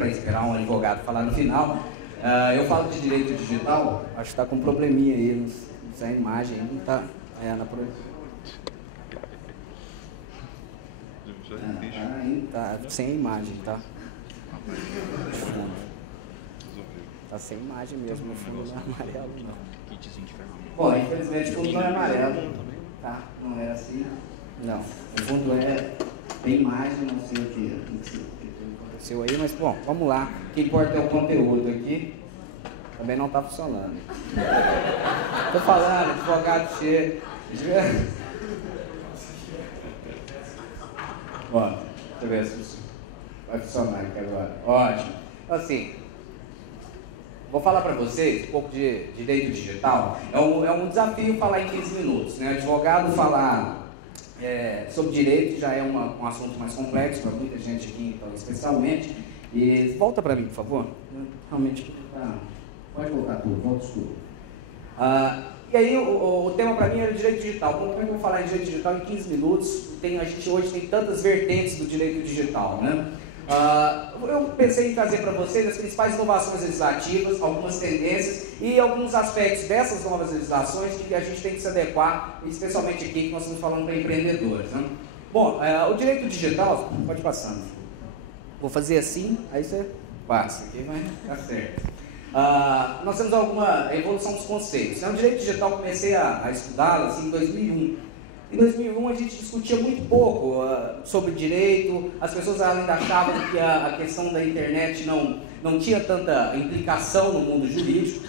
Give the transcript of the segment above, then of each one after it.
para esperar um advogado falar no final. Eu falo de direito digital, acho que está com um probleminha aí, não sei a imagem, não está tá sem imagem, tá? Tá sem imagem mesmo, no fundo não é amarelo, não. Bom, infelizmente o fundo não é amarelo, tá? Não é assim, não. O fundo tem imagem, não sei o que aconteceu aí, mas bom, vamos lá. O que importa é o conteúdo aqui. Também não está funcionando. Tô falando, advogado chega. Ó, deixa eu ver se vai funcionar aqui agora. Ótimo. Assim, vou falar para vocês um pouco de direito digital. É um desafio falar em 15 minutos, né? Advogado falar sobre direito já é um assunto mais complexo para muita gente aqui, então, especialmente. E volta para mim, por favor. Realmente, pode voltar tudo, volta tudo. E aí, o tema para mim é o direito digital. Como é que eu vou falar em direito digital em 15 minutos? A gente hoje tem tantas vertentes do direito digital, né? Eu pensei em trazer para vocês as principais inovações legislativas, algumas tendências e alguns aspectos dessas novas legislações que a gente tem que se adequar, especialmente aqui que nós estamos falando para empreendedores, né? Bom, o direito digital, pode passar. Vou fazer assim, aí você passa, aqui vai dar certo. Nós temos alguma evolução dos conceitos. O direito digital eu comecei a estudá-lo assim, em 2001. Em 2001 a gente discutia muito pouco sobre direito, as pessoas ainda achavam que a questão da internet não tinha tanta implicação no mundo jurídico.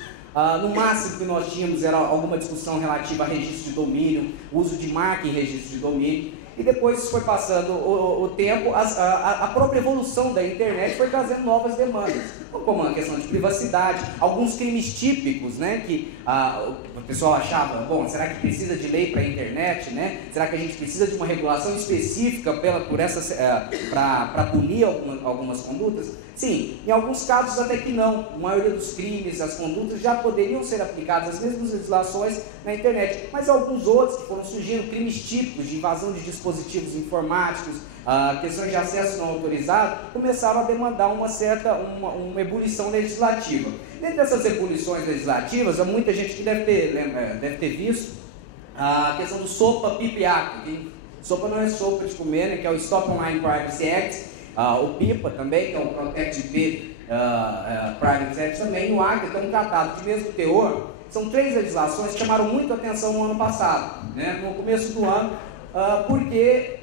No máximo que nós tínhamos era alguma discussão relativa a registro de domínio, uso de marca em registro de domínio. E depois foi passando o tempo, a própria evolução da internet foi trazendo novas demandas, como a questão de privacidade, alguns crimes típicos, né, que o pessoal achava, bom, será que precisa de lei para a internet, né? Será que a gente precisa de uma regulação específica para punir algumas condutas? Sim, em alguns casos até que não. A maioria dos crimes, as condutas já poderiam ser aplicadas as mesmas legislações na internet, mas alguns outros que foram surgindo, crimes típicos de invasão de dispositivos informáticos, questões de acesso não autorizado, começaram a demandar uma ebulição legislativa. Dentro dessas ebulições legislativas, há muita gente que deve ter visto a questão do SOPA PIP Act. SOPA não é sopa de comer, né, que é o Stop Online Privacy Act. O PIPA também, que é o Protect IP Privacy Act também, e o ACTA, que é um tratado de mesmo teor. São 3 legislações que chamaram muito a atenção no ano passado, né, no começo do ano, porque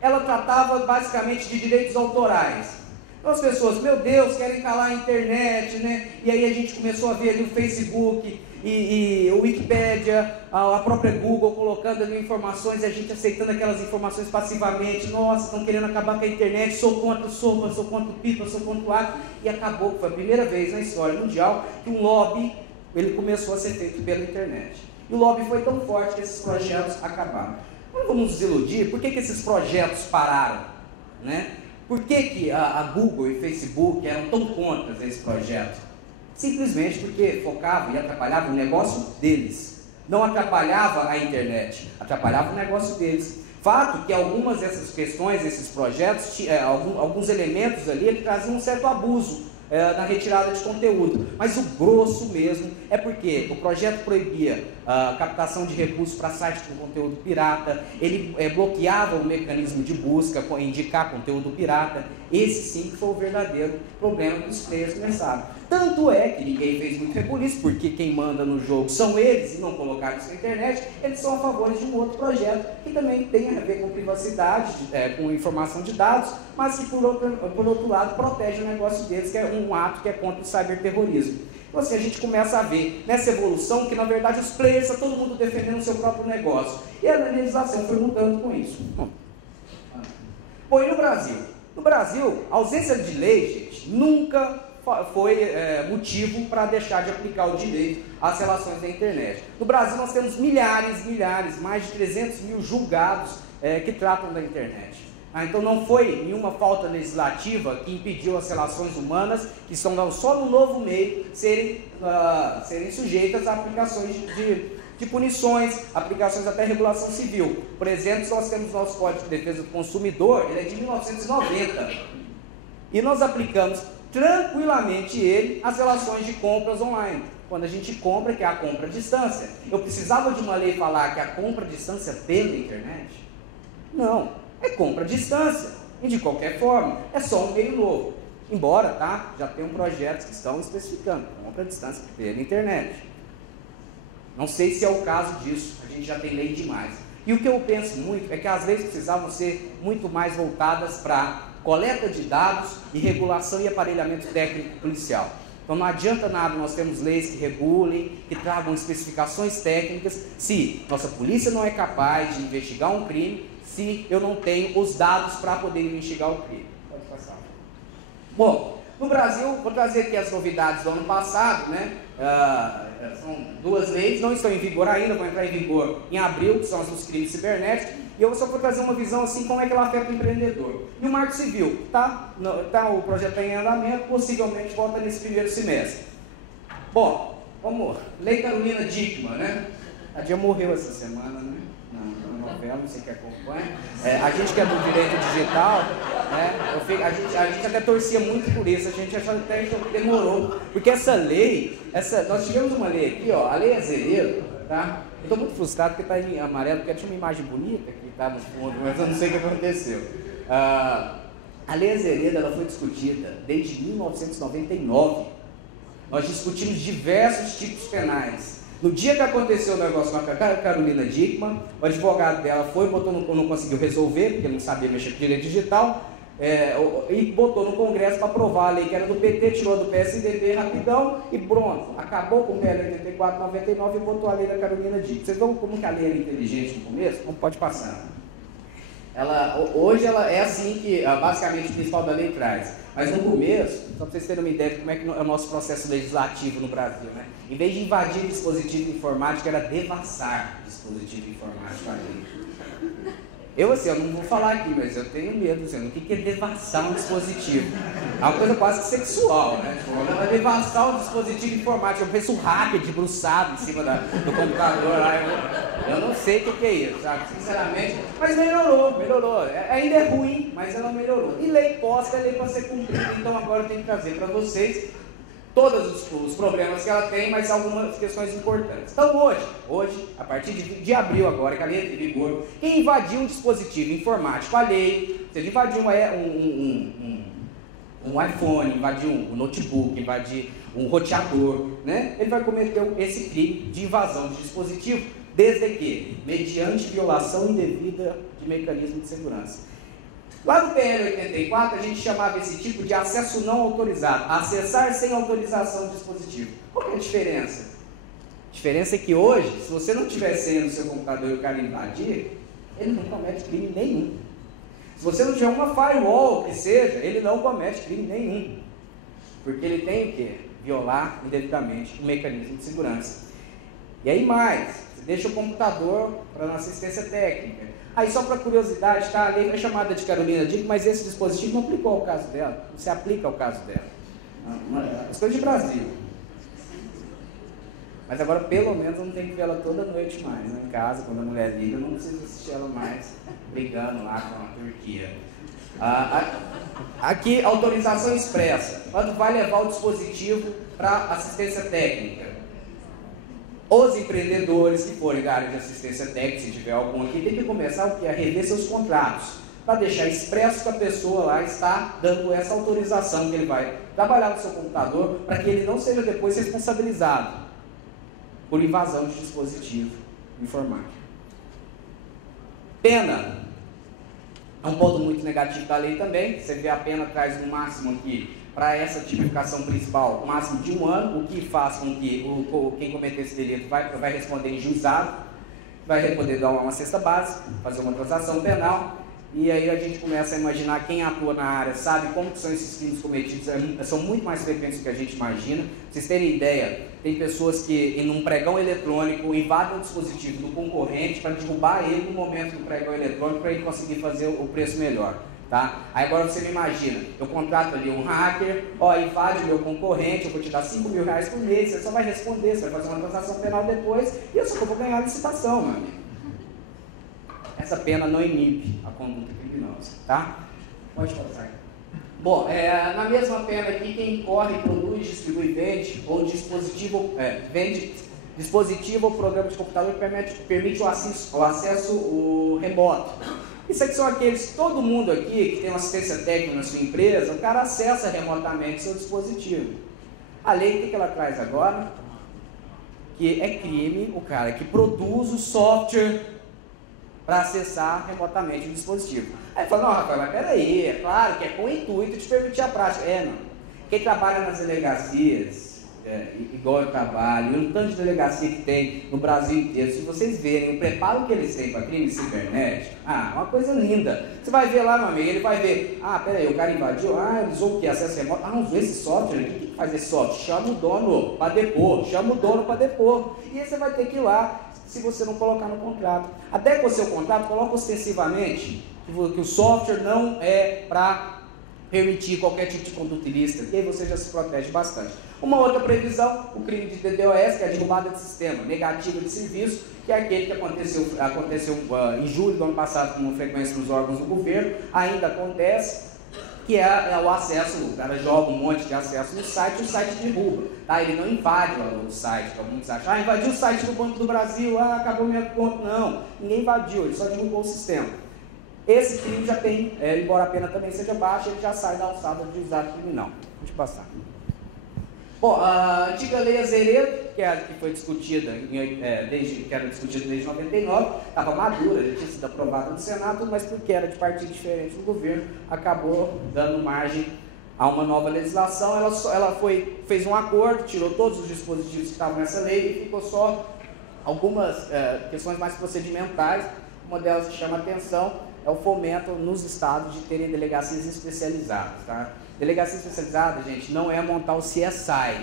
ela tratava basicamente de direitos autorais. Então as pessoas, meu Deus, querem calar a internet, né? E aí a gente começou a ver ali o Facebook e o Wikipédia, a própria Google colocando ali informações e a gente aceitando aquelas informações passivamente. Nossa, estão querendo acabar com a internet, sou contra o SOPA, sou contra o PIPA, sou contra o ACTA. E acabou, foi a primeira vez na história mundial que um lobby ele começou a ser feito pela internet. E o lobby foi tão forte que esses projetos acabaram. Não vamos nos iludir, por que esses projetos pararam, né? Por que a Google e Facebook eram tão contra esse projeto? Simplesmente porque focava e atrapalhava o negócio deles. Não atrapalhava a internet, atrapalhava o negócio deles. Fato que algumas dessas questões, esses projetos, alguns elementos ali, ele traziam um certo abuso na retirada de conteúdo. Mas o grosso mesmo é porque o projeto proibia a captação de recursos para sites com conteúdo pirata, ele bloqueava o mecanismo de busca, indicar conteúdo pirata. Esse sim que foi o verdadeiro problema que os players começaram. Tanto é que ninguém fez muito rebuliço, porque quem manda no jogo são eles e não colocaram isso na internet, eles são a favor de um outro projeto que também tem a ver com privacidade, com informação de dados, mas que por outro lado protege o negócio deles, que é um ato que é contra o cyberterrorismo. Então assim, a gente começa a ver nessa evolução que na verdade os players estão todo mundo defendendo o seu próprio negócio. E a legislação foi mudando com isso. Bom, e no Brasil? No Brasil, a ausência de lei, gente, nunca foi motivo para deixar de aplicar o direito às relações da internet. No Brasil nós temos milhares, mais de 300 mil julgados que tratam da internet. Então não foi nenhuma falta legislativa que impediu as relações humanas, que estão só no novo meio, serem sujeitas a aplicações de punições, aplicações até regulação civil. Por exemplo, nós temos Código de Defesa do Consumidor, ele é de 1990. E nós aplicamos tranquilamente ele as relações de compras online. Quando a gente compra, que é a compra à distância. Eu precisava de uma lei falar que a compra à distância pela internet? Não, é compra à distância. E de qualquer forma, é só um meio novo. Embora, tá? Já tem projetos que estão especificando compra à distância pela internet. Não sei se é o caso disso, a gente já tem lei demais. E o que eu penso muito é que as leis precisavam ser muito mais voltadas para coleta de dados e regulação e aparelhamento técnico policial. Então não adianta nada nós termos leis que regulem, que tragam especificações técnicas, se nossa polícia não é capaz de investigar um crime, se eu não tenho os dados para poder investigar o crime. Pode passar. Bom, no Brasil, vou trazer aqui as novidades do ano passado, né? São duas leis, não estão em vigor ainda, vão entrar em vigor em abril, que são as dos crimes cibernéticos, e eu só vou trazer uma visão assim, como é que ela afeta o empreendedor. E o Marco Civil, o projeto está em andamento, possivelmente volta nesse primeiro semestre. Bom, vamos, Lei Carolina Dickmann, né? A dia morreu essa semana, né? Na novela, não sei quem acompanha. A gente que é do direito digital, né? A gente até torcia muito por isso, a gente achava até que demorou, porque essa lei, nós tivemos uma lei aqui, ó, a Lei Azeredo, tá? Eu estou muito frustrado porque está em amarelo, porque tinha uma imagem bonita que está no fundo, mas eu não sei o que aconteceu. A Lei Azeredo, ela foi discutida desde 1999. Nós discutimos diversos tipos penais. No dia que aconteceu o negócio com a Carolina Dickmann, o advogado dela foi, não conseguiu resolver, porque não sabia mexer com direito digital, e botou no Congresso para aprovar a lei que era do PT, tirou do PSDB rapidão e pronto, acabou com o PL 84/99 e botou a lei da Carolina Dickmann. Vocês viram como que a lei era inteligente no começo? Não pode passar. Hoje ela é assim que basicamente o principal da lei traz. Mas no começo, só para vocês terem uma ideia de como é que é o nosso processo legislativo no Brasil, né? Em vez de invadir dispositivo informático, era devassar dispositivo informático ali. Eu não vou falar aqui, mas eu tenho medo, o que é devassar um dispositivo? É uma coisa quase que sexual, né? Tipo, devassar um dispositivo informático, eu penso um hacker debruçado em cima do computador lá, eu não sei o que é isso, sabe? Sinceramente, mas melhorou. Ainda é ruim, mas ela melhorou. E lei posta é lei para ser cumprida, então agora eu tenho que trazer para vocês todos os problemas que ela tem, mas algumas questões importantes. Então hoje, a partir de abril agora, que a lei entra em vigor, quem invadir um dispositivo informático alheio, seja invadir um iPhone, invadir um notebook, invadir um roteador, né? Ele vai cometer esse crime de invasão de dispositivo, desde que, mediante violação indevida de mecanismo de segurança. Lá no PL 84, a gente chamava esse tipo de acesso não autorizado, acessar sem autorização do dispositivo. Qual que é a diferença? A diferença é que hoje, se você não tiver senha no seu computador e o cara invadir, ele não comete crime nenhum. Se você não tiver uma firewall que seja, ele não comete crime nenhum. Porque ele tem o quê? Violar indevidamente o mecanismo de segurança. E aí mais, você deixa o computador para assistência técnica. Aí só para curiosidade, tá? A lei foi chamada de Carolina Dickmann, mas esse dispositivo não aplicou ao caso dela, não se aplica ao caso dela. As coisas de Brasil. Mas agora pelo menos eu não tenho que ver ela toda noite mais, né? Em casa, quando a mulher liga, eu não preciso assistir ela mais brigando lá com a Turquia. Aqui, autorização expressa. Quando vai levar o dispositivo para assistência técnica? Os empreendedores que forem da área de assistência técnica, se tiver algum aqui, tem que começar o quê? A rever seus contratos, para deixar expresso que a pessoa lá está dando essa autorização, que ele vai trabalhar no seu computador, para que ele não seja depois responsabilizado por invasão de dispositivo informático. Pena. É um ponto muito negativo da lei também. Você vê a pena traz no máximo aqui, para essa tipificação principal, o máximo de 1 ano, o que faz com que quem cometer esse delito vai responder em juizado, vai poder dar uma cesta básica, fazer uma transação penal, e aí a gente começa a imaginar quem atua na área, sabe como que são esses crimes cometidos, são muito mais frequentes do que a gente imagina. Pra vocês terem ideia, tem pessoas que em um pregão eletrônico invadem o dispositivo do concorrente para derrubar ele no momento do pregão eletrônico para ele conseguir fazer o preço melhor. Tá? Aí agora você me imagina, eu contrato ali um hacker, invade o meu concorrente, eu vou te dar R$5.000 por mês, você só vai responder, você vai fazer uma transação penal depois, e eu só vou ganhar a licitação, meu amigo. Essa pena não inibe a conduta criminosa, tá? Pode passar. Bom, na mesma pena aqui, quem corre, produz, distribui, vende, ou vende dispositivo ou programa de computador permite o acesso remoto. Isso aqui são aqueles, todo mundo aqui que tem uma assistência técnica na sua empresa, o cara acessa remotamente seu dispositivo. A lei, o que ela traz agora? Que é crime o cara que produz o software para acessar remotamente o dispositivo. Aí fala, não, Rafael, mas peraí, é claro que é com o intuito de permitir a prática. Não. Quem trabalha nas delegacias, igual eu trabalho, e um tanto de delegacia que tem no Brasil inteiro, se vocês verem o preparo que eles têm para crime cibernético, uma coisa linda. Você vai ver lá, meu amigo, ele vai ver, peraí, o cara invadiu, ele usou o que? Acesso remoto? Não usou esse software aqui, o que faz esse software? Chama o dono para depor, E aí você vai ter que ir lá, se você não colocar no contrato. Até com o seu contrato, coloca ostensivamente que o software não é para permitir qualquer tipo de conduta ilícita, e aí você já se protege bastante. Uma outra previsão, o crime de DDoS, que é a derrubada de sistema, negativa de serviço, que é aquele que aconteceu em julho do ano passado com frequência nos órgãos do governo, ainda acontece, que é o acesso, o cara joga um monte de acesso no site e o site derruba. Tá? Ele não invade o site, como muitos acham, invadiu o site do Banco do Brasil, acabou minha conta. Não, ninguém invadiu, ele só derrubou o sistema. Esse crime já tem, embora a pena também seja baixa, ele já sai da alçada de usado criminal. Deixa eu passar. Bom, a antiga lei Azeredo, que foi discutida desde 99, estava madura, já tinha sido aprovada no Senado, mas porque era de partido diferente do governo, acabou dando margem a uma nova legislação. Ela fez um acordo, tirou todos os dispositivos que estavam nessa lei e ficou só algumas questões mais procedimentais. Uma delas que chama atenção é o fomento nos estados de terem delegacias especializadas. Tá? Delegacia especializada, gente, não é montar o CSI.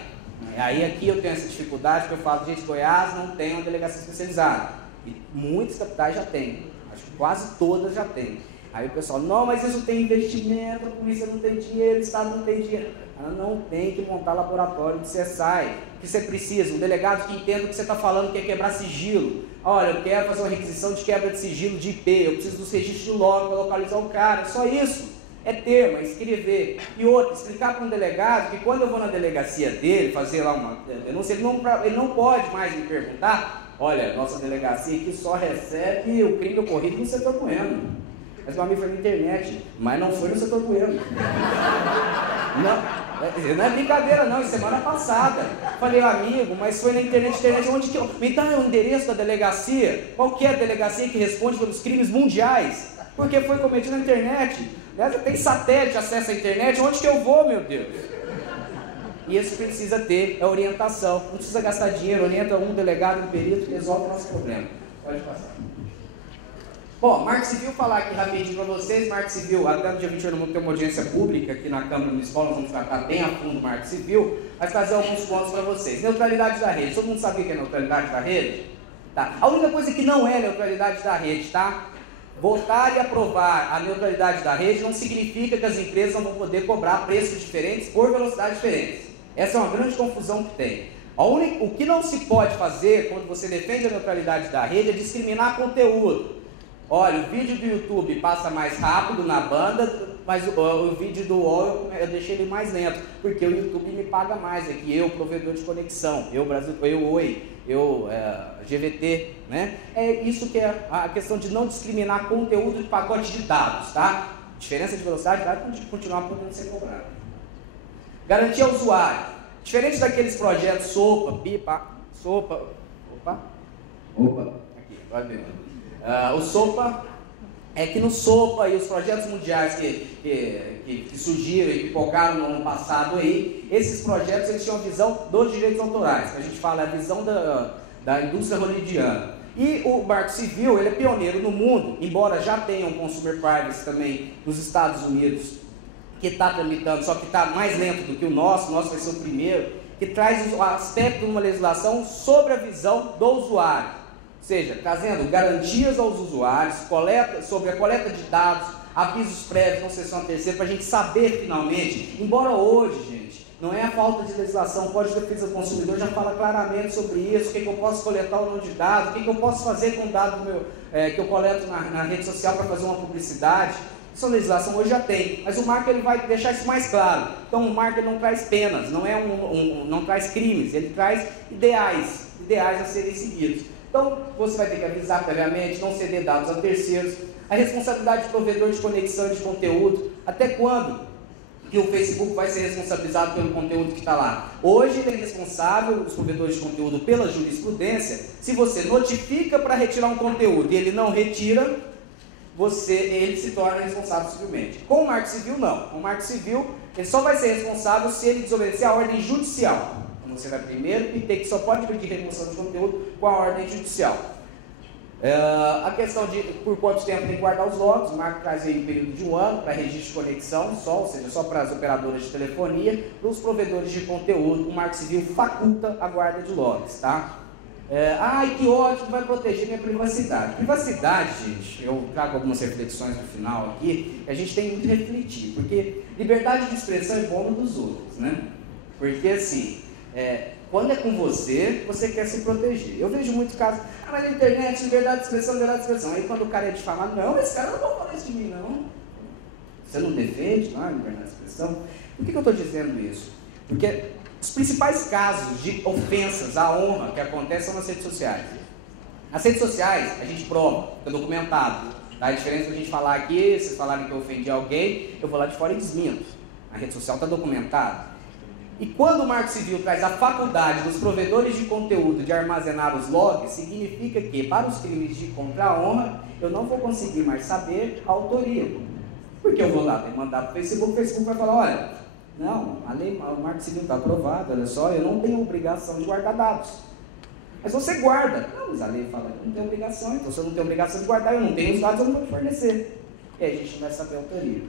Aí aqui eu tenho essa dificuldade, porque eu falo, gente, Goiás não tem uma delegacia especializada. E muitas capitais já tem, acho que quase todas já tem. Aí o pessoal, não, mas isso tem investimento, a polícia não tem dinheiro, o estado não tem dinheiro. Ela não tem que montar laboratório de CSI. O que você precisa? Um delegado que entenda o que você está falando, que é quebrar sigilo. Olha, eu quero fazer uma requisição de quebra de sigilo de IP, eu preciso dos registros de log para localizar o cara. Só isso. É termo, é escrever. E outra, explicar para um delegado que quando eu vou na delegacia dele, fazer lá uma denúncia, ele não pode mais me perguntar, olha, nossa delegacia aqui só recebe o crime ocorrido no setor Bueno. Mas meu amigo foi na internet, mas não foi no setor Bueno. Não é brincadeira não, semana passada. Falei, amigo, mas foi na internet, onde que eu... Me dá o endereço da delegacia. Qual que é a delegacia que responde pelos crimes mundiais? Porque foi cometido na internet. Aliás, tem satélite, acesso à internet, onde que eu vou, meu Deus? E isso precisa ter orientação. Não precisa gastar dinheiro, orienta um delegado, um perito, resolve o nosso problema. Pode passar. Bom, Marco Civil, falar aqui rapidinho para vocês. Marco Civil, até no dia 21 vamos ter uma audiência pública aqui na Câmara Municipal, nós vamos tratar bem a fundo o Marco Civil, mas trazer alguns pontos para vocês. Neutralidade da rede, todo mundo sabia o que é neutralidade da rede? Tá. A única coisa que não é neutralidade da rede, tá? Votar e aprovar a neutralidade da rede não significa que as empresas não vão poder cobrar preços diferentes por velocidades diferentes. Essa é uma grande confusão que tem. O que não se pode fazer quando você defende a neutralidade da rede é discriminar conteúdo. Olha, o vídeo do YouTube passa mais rápido na banda, mas o vídeo do UOL eu deixei ele mais lento, porque o YouTube me paga mais aqui, eu, provedor de conexão, eu, Oi, eu, GVT, né? É isso que é a questão de não discriminar conteúdo de pacote de dados, tá? Diferença de velocidade vai continuar podendo ser cobrada. Garantia ao usuário. Diferente daqueles projetos SOPA, aqui, vai ver. O SOPA, é que no SOPA e os projetos mundiais que surgiram e pipocaram no ano passado aí, esses projetos eles tinham a visão dos direitos autorais, que a gente fala, a visão da indústria hollywoodiana. E o Marco Civil, ele é pioneiro no mundo, embora já tenha um Consumer Privacy também nos Estados Unidos, que está tramitando, só que está mais lento do que o nosso vai ser o primeiro, que traz o aspecto de uma legislação sobre a visão do usuário. Ou seja, trazendo garantias aos usuários, sobre a coleta de dados, avisos prévios, concessão a terceiro, para a gente saber finalmente, embora hoje, gente, não é a falta de legislação, o Código de Defesa do Consumidor já fala claramente sobre isso, o que eu posso coletar ou não de dados, o que eu posso fazer com o dado que eu coleto na rede social para fazer uma publicidade. Essa legislação hoje já tem, mas o marco ele vai deixar isso mais claro. Então o marco ele não traz penas, não traz crimes, ele traz ideais a serem seguidos. Então você vai ter que avisar previamente, não ceder dados a terceiros, a responsabilidade de provedor de conexão e de conteúdo, até quando que o Facebook vai ser responsabilizado pelo conteúdo que está lá? Hoje ele é responsável, os provedores de conteúdo, pela jurisprudência. Se você notifica para retirar um conteúdo e ele não retira, ele se torna responsável civilmente. Com o Marco Civil, não. Com o Marco Civil, ele só vai ser responsável se ele desobedecer a ordem judicial. Então você vai primeiro pedir que só pode pedir remoção de conteúdo com a ordem judicial. A questão de por quanto tempo tem que guardar os logs, o Marco traz aí um período de 1 ano para registro de conexão, ou seja, só para as operadoras de telefonia. Para os provedores de conteúdo, o Marco Civil faculta a guarda de logs, tá? Ai, que ótimo, vai proteger minha privacidade. Privacidade, gente, eu trago algumas reflexões no final aqui, que a gente tem muito que refletir, porque liberdade de expressão é bom dos outros, né? Porque assim, quando é com você, você quer se proteger. Eu vejo muitos casos, mas na internet, liberdade de expressão. Aí quando o cara é difamado, não, esse cara não vai falar isso de mim, não. Você não defende, não, liberdade de expressão. Por que eu estou dizendo isso? Porque os principais casos de ofensas à honra que acontecem são nas redes sociais. Nas redes sociais, a gente prova, é documentado. Tá? A diferença da gente falar aqui, vocês falarem que eu ofendi alguém, eu vou lá de fora e desminto. A rede social está documentada. E quando o Marco Civil traz a faculdade dos provedores de conteúdo de armazenar os logs, significa que, para os crimes de contra a honra, eu não vou conseguir mais saber a autoria. Porque eu vou lá mandar para o Facebook vai falar, olha, não, a lei, o Marco Civil está aprovado, olha só, eu não tenho obrigação de guardar dados. Mas você guarda. Não, mas a lei fala que eu não tenho obrigação, então se eu não tenho obrigação de guardar, eu não tenho os dados, eu não vou te fornecer. E aí a gente vai saber a autoria.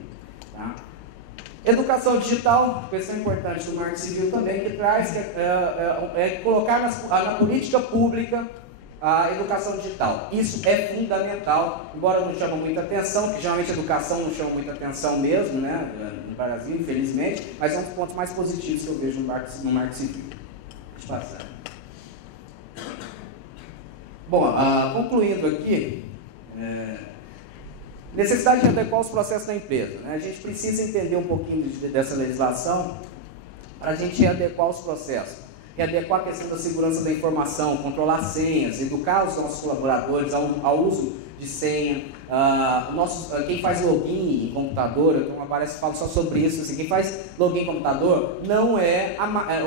Tá? Educação digital, questão importante do Marco Civil também, que traz colocar na política pública a educação digital. Isso é fundamental, embora não chame muita atenção, porque geralmente a educação não chama muita atenção mesmo, né, no Brasil, infelizmente, mas é um dos pontos mais positivos que eu vejo no Marco Civil. Deixa eu passar. Bom, concluindo aqui, necessidade de adequar os processos da empresa. Né? A gente precisa entender um pouquinho dessa legislação para a gente adequar os processos. E adequar a questão da segurança da informação, controlar senhas, educar os nossos colaboradores ao uso de senha. Quem faz login em computador, então aparece falo só sobre isso, assim, quem faz login em computador não é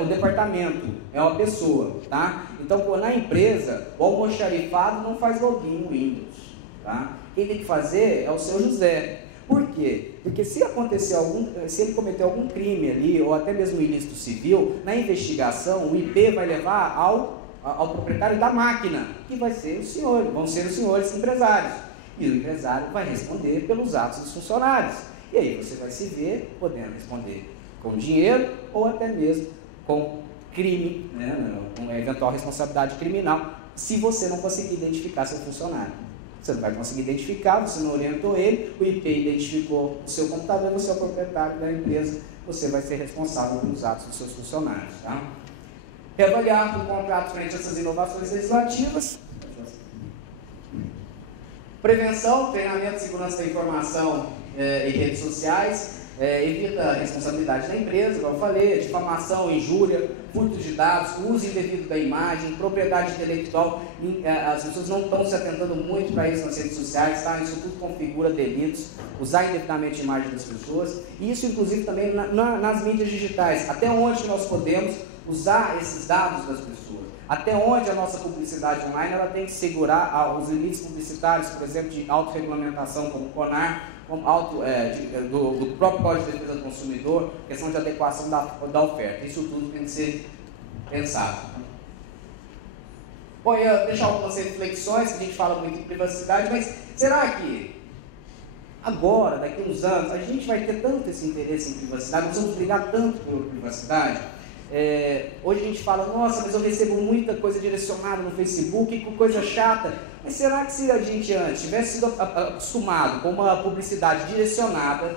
o departamento, é uma pessoa. Tá? Então, na empresa, o almoxarifado não faz login no Windows. Tá? Quem tem que fazer é o seu José. Por quê? Porque se ele cometer algum crime ali, ou até mesmo ilícito civil, na investigação, o IP vai levar ao proprietário da máquina, que vão ser os senhores empresários. E o empresário vai responder pelos atos dos funcionários. E aí você vai se ver podendo responder com dinheiro, ou até mesmo com crime, né, com eventual responsabilidade criminal, se você não conseguir identificar seu funcionário. Você não vai conseguir identificar, você não orientou ele, o IP identificou o seu computador, você é o proprietário da empresa, você vai ser responsável pelos atos dos seus funcionários. Tá? Reavaliar o contrato frente a essas inovações legislativas. Prevenção, treinamento de segurança da informação e redes sociais. Evita a responsabilidade da empresa, como eu falei, difamação, injúria, furto de dados, uso indevido da imagem, propriedade intelectual. As pessoas não estão se atentando muito para isso nas redes sociais, tá? Isso tudo configura delitos, usar indevidamente a imagem das pessoas, e isso inclusive também nas mídias digitais. Até onde nós podemos usar esses dados das pessoas? Até onde a nossa publicidade online ela tem que segurar os limites publicitários, por exemplo, de autorregulamentação, como o CONAR, do próprio Código de Defesa do Consumidor, questão de adequação da oferta. Isso tudo tem que ser pensado. Bom, eu ia deixar algumas reflexões, que a gente fala muito em privacidade, mas será que agora, daqui a uns anos, a gente vai ter tanto esse interesse em privacidade, nós vamos brigar tanto por privacidade? Hoje a gente fala, nossa, mas eu recebo muita coisa direcionada no Facebook, que coisa chata. Mas será que se a gente antes tivesse sido acostumado com uma publicidade direcionada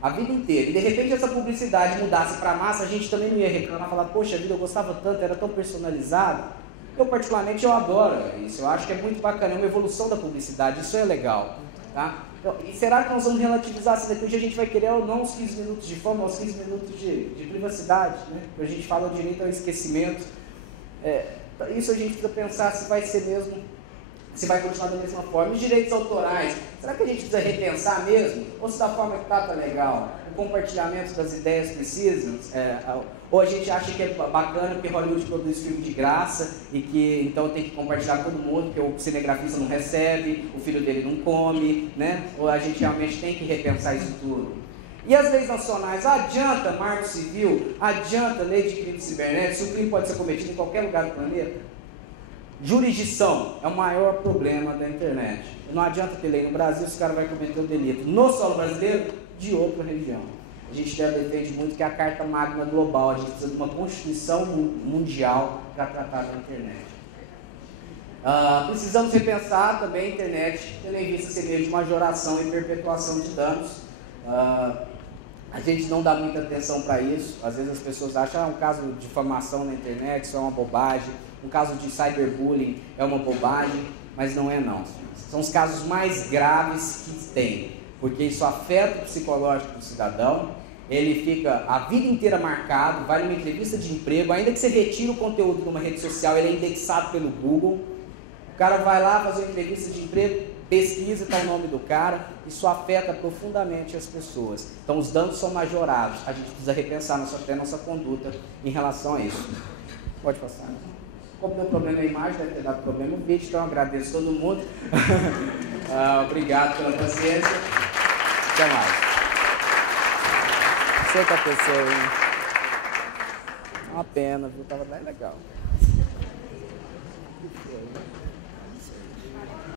a vida inteira, e de repente essa publicidade mudasse para a massa, a gente também não ia reclamar, falar, poxa vida, eu gostava tanto, era tão personalizado. Eu particularmente eu adoro isso, eu acho que é muito bacana, é uma evolução da publicidade, isso é legal. Tá? E será que nós vamos relativizar se daqui hoje a gente vai querer ou não os 15 minutos de fama, os 15 minutos de privacidade, né? A gente fala o direito ao esquecimento. Isso a gente precisa pensar se vai ser mesmo, se vai continuar da mesma forma. Os direitos autorais, será que a gente precisa repensar mesmo? Ou se da forma que tá legal? O compartilhamento das ideias precisa? Ou a gente acha que é bacana porque Hollywood produz filme de graça e que então tem que compartilhar com todo mundo, porque o cinegrafista não recebe, o filho dele não come, né? Ou a gente realmente tem que repensar isso tudo? E as leis nacionais, adianta marco civil, adianta lei de crime cibernético, o crime pode ser cometido em qualquer lugar do planeta? Jurisdição é o maior problema da internet. Não adianta ter lei no Brasil se o cara vai cometer o delito no solo brasileiro de outra região. A gente defende muito que é a Carta Magna Global, a gente precisa de uma Constituição Mundial para tratar da internet. Precisamos repensar também a internet, tendo em vista ser meio de majoração e perpetuação de danos. A gente não dá muita atenção para isso. Às vezes as pessoas acham um caso de difamação na internet, isso é uma bobagem. Um caso de cyberbullying é uma bobagem, mas não é não. São os casos mais graves que tem, porque isso afeta o psicológico do cidadão. Ele fica a vida inteira marcado, vai numa entrevista de emprego, ainda que você retire o conteúdo de uma rede social, ele é indexado pelo Google. O cara vai lá fazer uma entrevista de emprego, pesquisa, está o nome do cara, isso afeta profundamente as pessoas. Então os danos são majorados, a gente precisa repensar até nossa conduta em relação a isso. Pode passar. Como deu problema a imagem, deve ter dado problema no vídeo, então eu agradeço todo mundo. Obrigado pela paciência. Até mais. Você com a pessoa aí. É uma pena, viu? Tava bem legal.